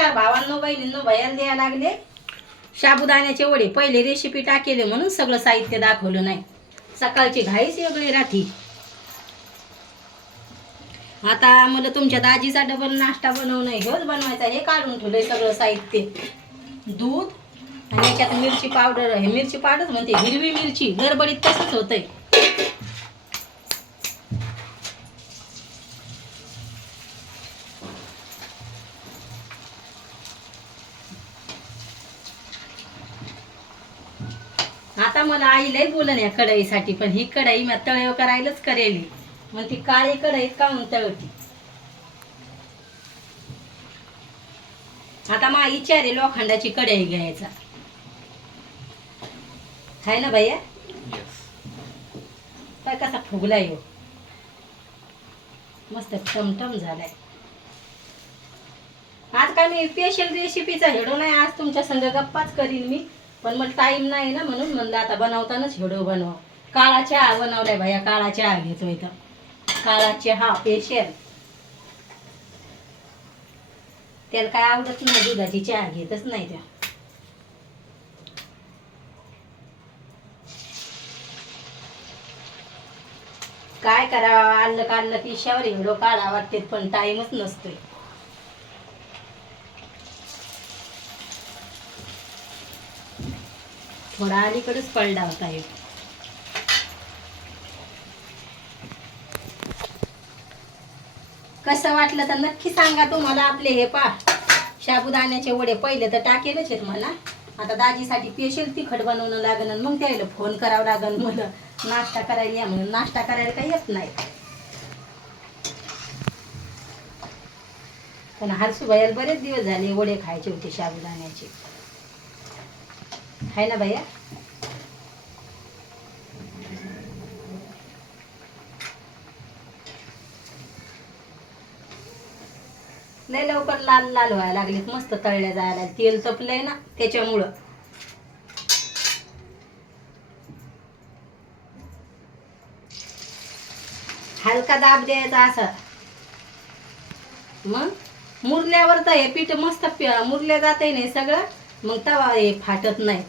नमस्कार भावांनो बहिणींनो, भयाला द्यायला लागले साबुदाण्याचे वडे. पहिले रेसिपी टाकेले म्हणून सगळं साहित्य दाखवलं नाही. सकाळची घाईच वेगळी राहती. आता मला तुमच्या दाजीचा डबल नाश्ता बनवणं हेच बनवायचा. हे काढून ठेवलंय सगळं साहित्य. दूध आणि याच्यात मिरची पावडर. हे मिरची पावडर म्हणते हिरवी मिरची. गडबडीत तसंच होतंय. आता मला आई लय बोलन या कढईसाठी, पण ही कढई मी तळेव करायलाच करेली. मग ती काळी कढईत काढून तळती. आता मा विचारे लोखंडाची कढई घ्यायचा आहे ना भैया. काय कसा फुगलाय हो, मस्त टमटम झालाय. आज काय मी स्पेशल रेसिपीचा हेडो नाही. आज तुमच्या संग गप्पाच करीन मी, पण मला टाइम नाही ना, म्हणून म्हणलं आता बनवतानाच हेडो बनव. काळा चहा बनवलाय भैया. काळा चहा घेतो इथं. काळा चहा स्पेशल. त्याला काय आवडत नाही, दुधाची चहा घेतच नाही त्या. काय करावं, आलं काढलं की शावर हेडो काढा वाटते, पण टाइमच नसतोय. थोडा अलीकडेच पडला होता हे. कसं वाटलं तर नक्की सांगा. तुम्हाला आपले हे साबुदाण्याचे वडे पहिले तर टाकेलच आहेत मला. आता दाजीसाठी स्पेशल तिखट बनवणं लागेल. मग त्याला फोन करावं लागेल मला नाश्ता करायला या म्हणून. नाश्ता करायला काही येत नाही. पण हरसू भैयाला बरेच दिवस झाले वडे खायचे होते साबुदाण्याचे. आहे ना भैया. लय लवकर लाल लाल व्हायला लागलेत. मस्त तळल्या जायला. तेल तपलंय ना त्याच्यामुळं. हलका दाब द्यायचा असा. मग मुरल्यावर तर हे पीठ मस्त मुरल्या जाते नाही सगळं. मग तवा हे फाटत नाही.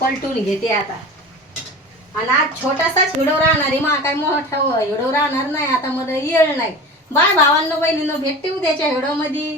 पलटून घेते आता. आणि आज छोटासाच व्हिडिओ राहणार आहे. मग काय मोठा व्हिडिओ राहणार नाही. आता मला येळ नाही. बाय भावांनो बहिणींनो, भेटते उद्याच्या व्हिडिओ मध्ये.